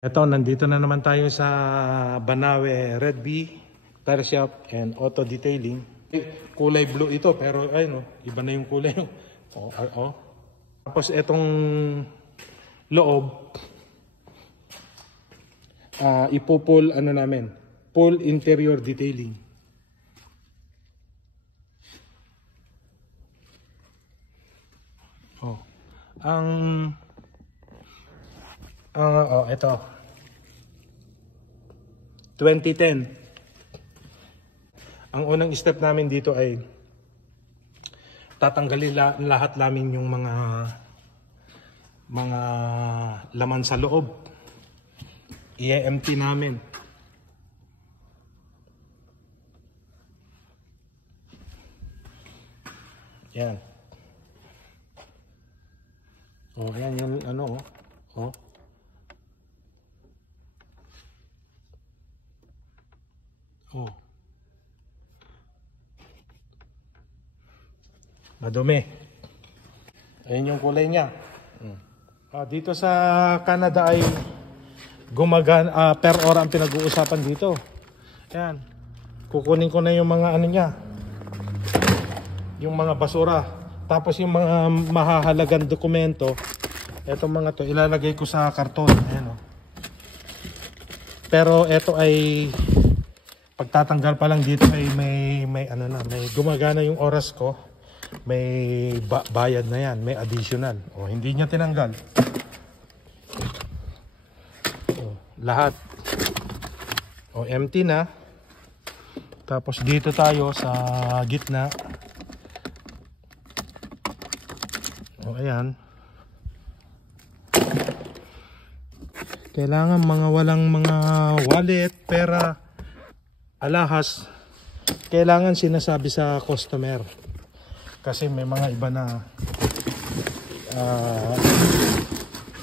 Ito, nandito na naman tayo sa Banawe Red Bee Tire Shop and Auto Detailing. Kulay blue ito pero ayun, iba na yung kulay. Tapos itong loob, ipupul namin, full interior detailing. Ito 2010. Ang unang step namin dito ay tatanggalin lahat namin yung mga laman sa loob. I-empty namin. Yan. Ayan yung madumi. Ayan yung kulay niya. Dito sa Canada ay gumagana, per hora ang pinag-uusapan dito. Ayan. Kukunin ko na yung mga niya. Yung mga basura. Tapos yung mga mahahalagang dokumento, etong mga to, ilalagay ko sa karton. Ayan, Pero ito ay pagtatanggal pa lang dito ay may gumagana yung oras ko. May bayad na yan, may additional. Hindi niya tinanggal. Lahat. Empty na. Tapos dito tayo sa gitna. Ayan. Kailangan walang mga wallet, pera, alahas. Kailangan sinasabi sa customer. Kasi may mga iba na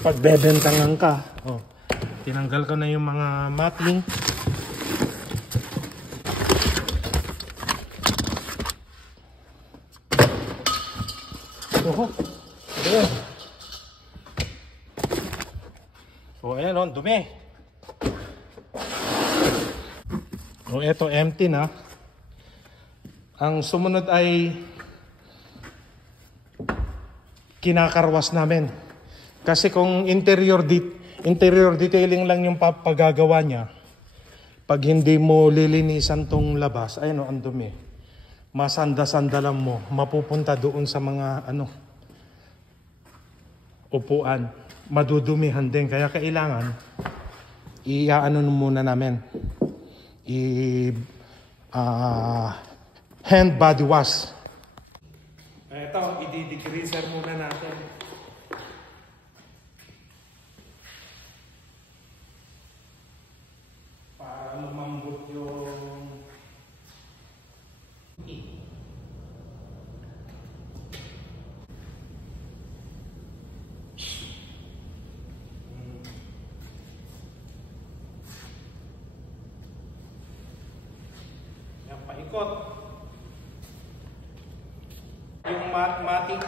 pagbebentangan ka. Tinanggal ko na yung mga matting. Ayan, dumi. Ito empty na. Ang sumunod ay kinakarwas namin. Kasi kung interior detailing lang yung pagagawa niya, pag hindi mo lilinisan tong labas, ayun ang dumi. Masanda-sandalan mo, mapupunta doon sa mga upuan. Madudumihan din. Kaya kailangan muna namin. Hand body wash. Ito, i-degreaser muna natin. Para lumambot yung yan, paikot. Yung matting.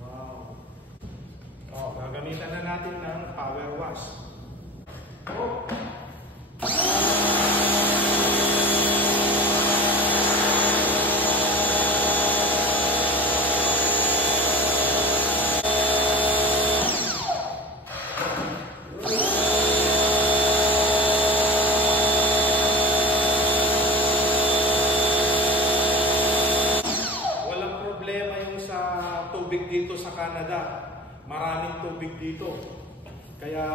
Wow. Gagamitan na natin ng power wash. Tubig dito sa Canada, maraming tubig dito, kaya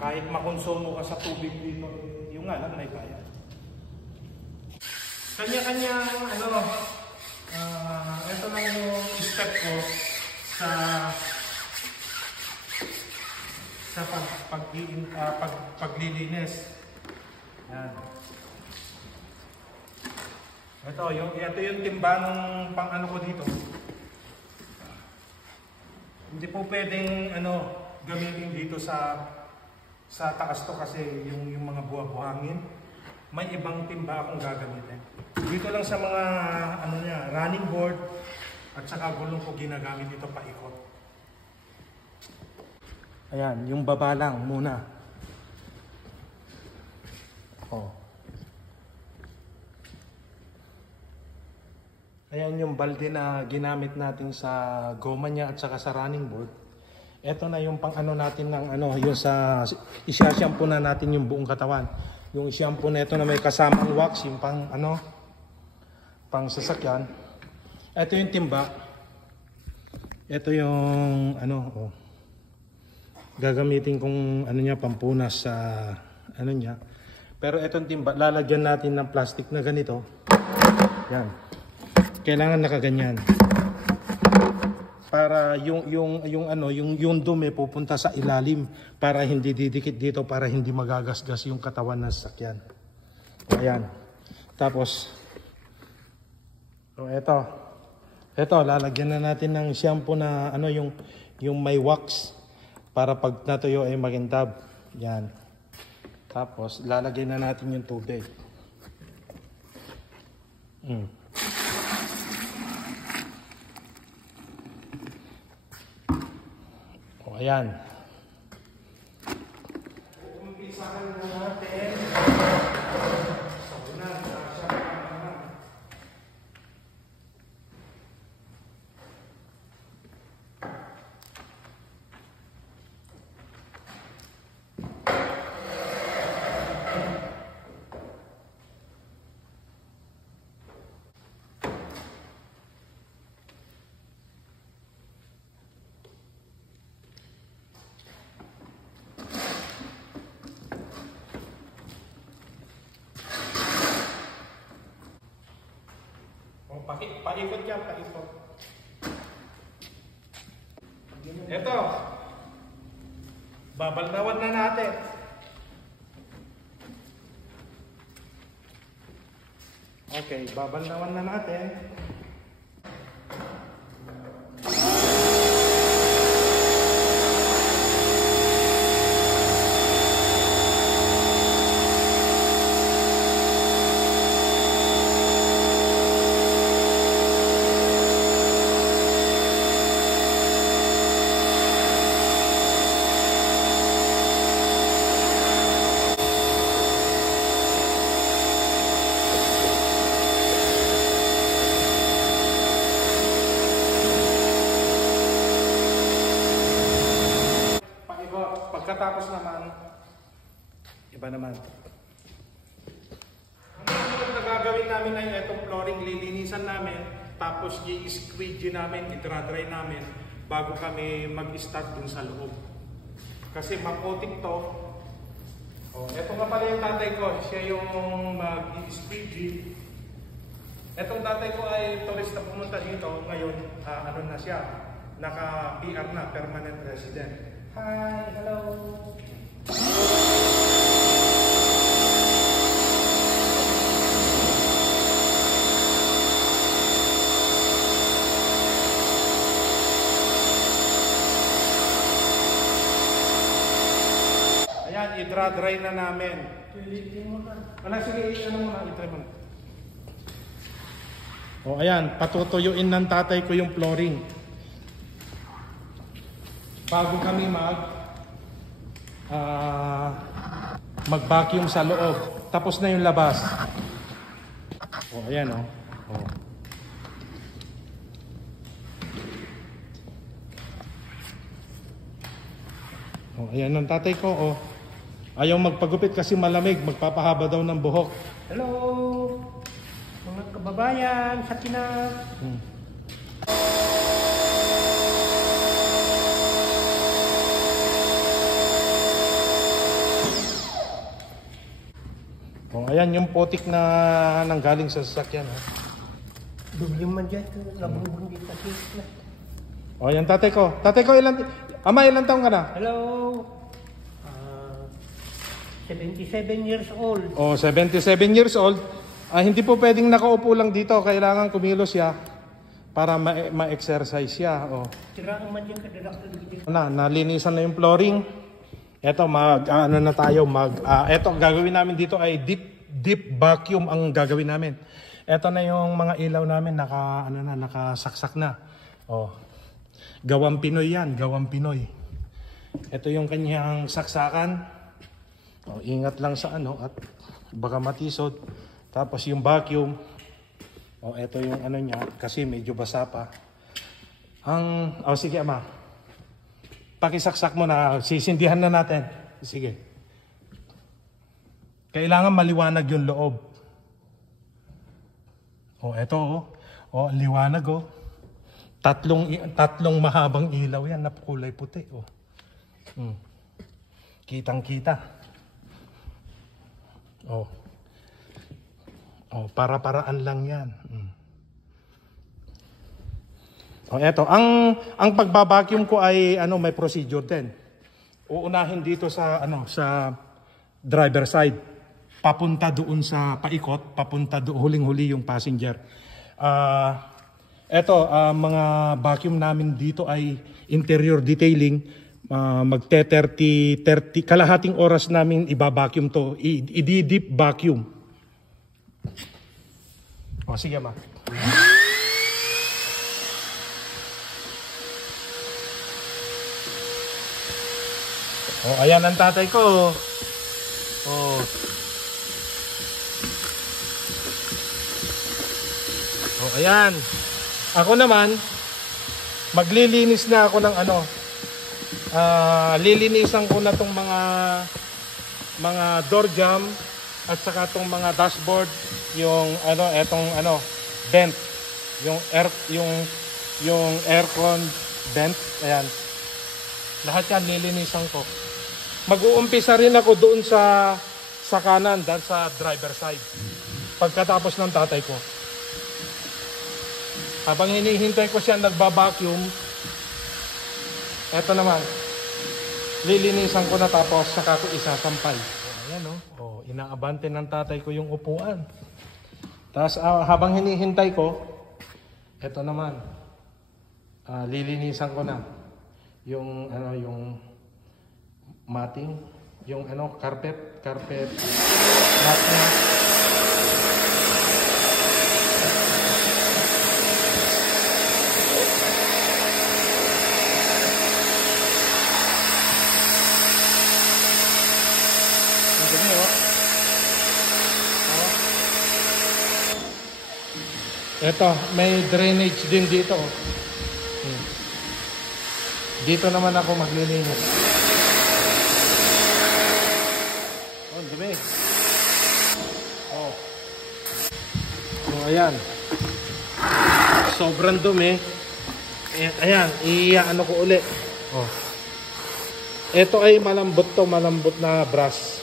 kahit makonsumo ka sa tubig dito, yung nga lang may bayad. Kanya-kanya ito lang yung step ko sa paglilinis. Yan. Ito yung timba ng pang ko dito. Hindi po pwedeng gamitin dito sa taas to kasi yung mga buhangin. May ibang timba akong gagamitin. Dito lang sa mga ano niya, running board at saka gulong ko ginagamit ito paikot. Ayan, yung baba lang muna. Oh. Ayan yung balde na ginamit natin sa goma niya at saka sa running board. Ito na yung pang ano natin ng ano, yung sa isya-shampoo na natin yung buong katawan. Yung shampoo na ito na may kasamang wax, yung pang ano, pang sasakyan. Ito yung timba. Ito yung ano, oh. Gagamitin kong ano niya, pampunas sa ano niya. Pero itong timba, lalagyan natin ng plastic na ganito. Yan. Kailangan nakaganyan. Para yung dumi pupunta sa ilalim para hindi didikit dito, para hindi magagasgas yung katawan ng sasakyan. Ayan. Tapos ito lalagyan na natin ng shampoo na ano, yung may wax para pag natuyo ay magintab. Yan. Tapos lalagyan na natin yung tubig. Ayan. Umpisahan na natin. Paikot yan, paikot. Ito. Babaltawan na natin. Okay, babaltawan na natin. Pagkatapos naman, iba naman. Ang nagagawin namin ay itong flooring, lilinisan namin, tapos i-squeegee namin, i-dry namin bago kami mag-start dun sa loob. Kasi maputik to. Oh, ito nga pala yung tatay ko, siya yung mag-squeegee. Etong tatay ko ay tourist na pumunta dito, ngayon ano na siya, naka-PR na, permanent resident. Hi, hello. Ayan, i-dry na namin. Wala, sige, ano muna, i-try mo na. O, ayan, patutuyuin ng tatay ko yung flooring. Bago kami mag-vacuum sa loob. Tapos na yung labas. Oh, ayan oh. Oh. Oh, ayan ang tatay ko oh. Ayaw magpagupit kasi malamig, magpapahaba daw ng buhok. Hello mga kababayan sa Pinas. Oh, ayan yung putik na nanggaling sa sasakyan. Dugli man dyan, nabubong dito kasi. Oh, ayan tatay ko. Tatay ko, Ama, ilan taong ka na? Hello. 77 years old. Oh, 77 years old. Hindi po pwedeng nakaupo lang dito. Kailangan kumilos siya para ma-exercise siya. Oh. Tiraan man dyan kadalak dito. Nalinisan na yung flooring. Eto, ano na tayo, eto, gagawin namin dito ay deep vacuum ang gagawin namin. Ito na yung mga ilaw namin nakasaksak na. Oh. Gawang Pinoy yan, gawang Pinoy. Ito yung kanyang saksakan. Oh, ingat lang sa at baka matisod. Tapos yung vacuum. Oh, ito yung niya kasi medyo basa pa. Sige ama. Pakisaksak mo na, sisindihan na natin. Sige. Kailangan maliwanag yung loob. Eto liwanag Tatlong mahabang ilaw yan na kulay puti Kitang-kita. Para-paraan lang yan. Eto, ang pagbabacuum ko ay may procedure din. Uunahin dito sa driver side. Papunta doon sa paikot, papunta doon huling-huli yung passenger. Mga vacuum namin dito ay interior detailing. Kalahating oras namin i-vacuum to, i-deep vacuum. Sige ma. Ayan ang tatay ko. Ayan. Ako naman, maglilinis na ako ng lilinisan ko na tong mga door jamb at saka tong mga dashboard, yung vent, yung aircon vent, ayan. Lahat yan lilinisan ko. Mag-uumpisa rin ako doon sa kanan, dahil sa driver side. Pagkatapos ng tatay ko. Habang hinihintay ko siya nagba-vacuum, eto naman, lilinisan ko na tapos saka ko isasampay. Ayan inaabante ng tatay ko yung upuan. Tapos habang hinihintay ko, eto naman, lilinisan ko na yung matting, yung carpet mat na. Ito, may drainage din dito. Dito naman ako maglilinis. Dumi. Ayan. Sobrang dumi. Ayan, iyaano ko uli. Ito ay malambot na brass.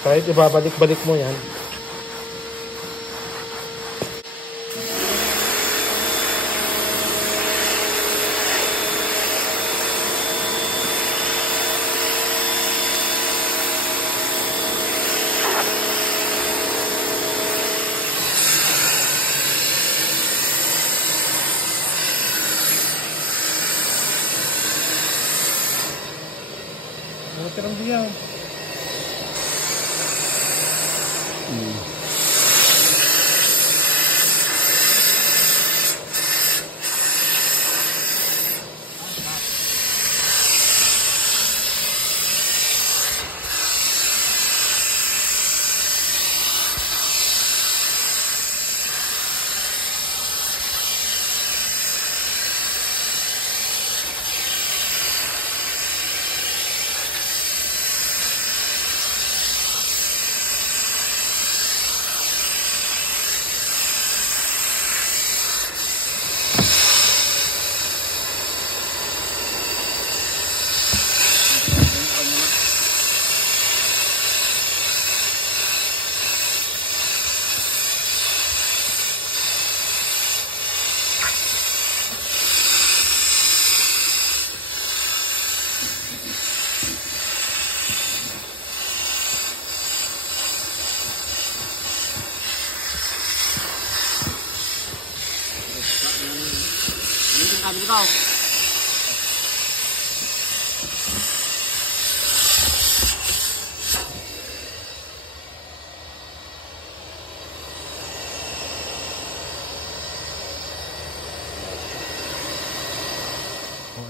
Kahit ibabalik-balik mo yan. Tirang diyaw.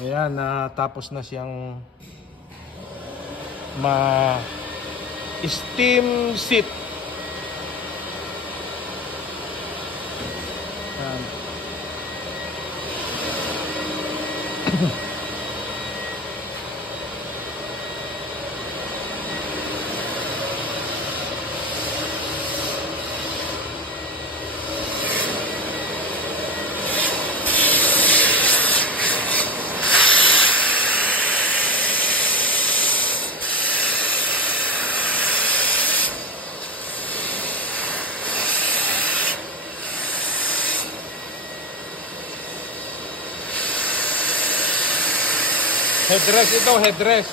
ayan, tapos na siyang ma-steam seat. Ayan. Headrest ito, headrest.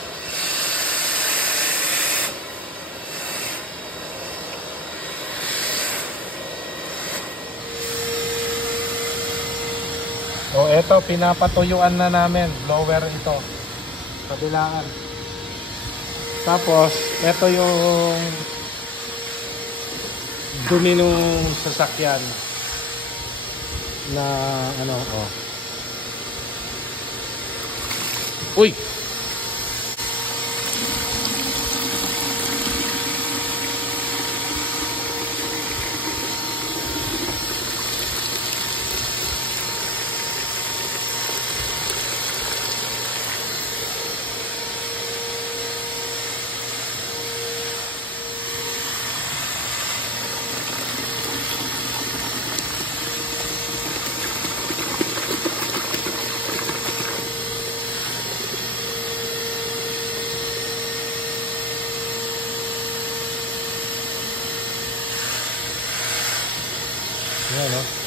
So ito, pinapatuyuan na namin. Blower ito. Kabilaan. Tapos, ito yung dumi nung sasakyan. Na ano, oh. Uy! Yan, no?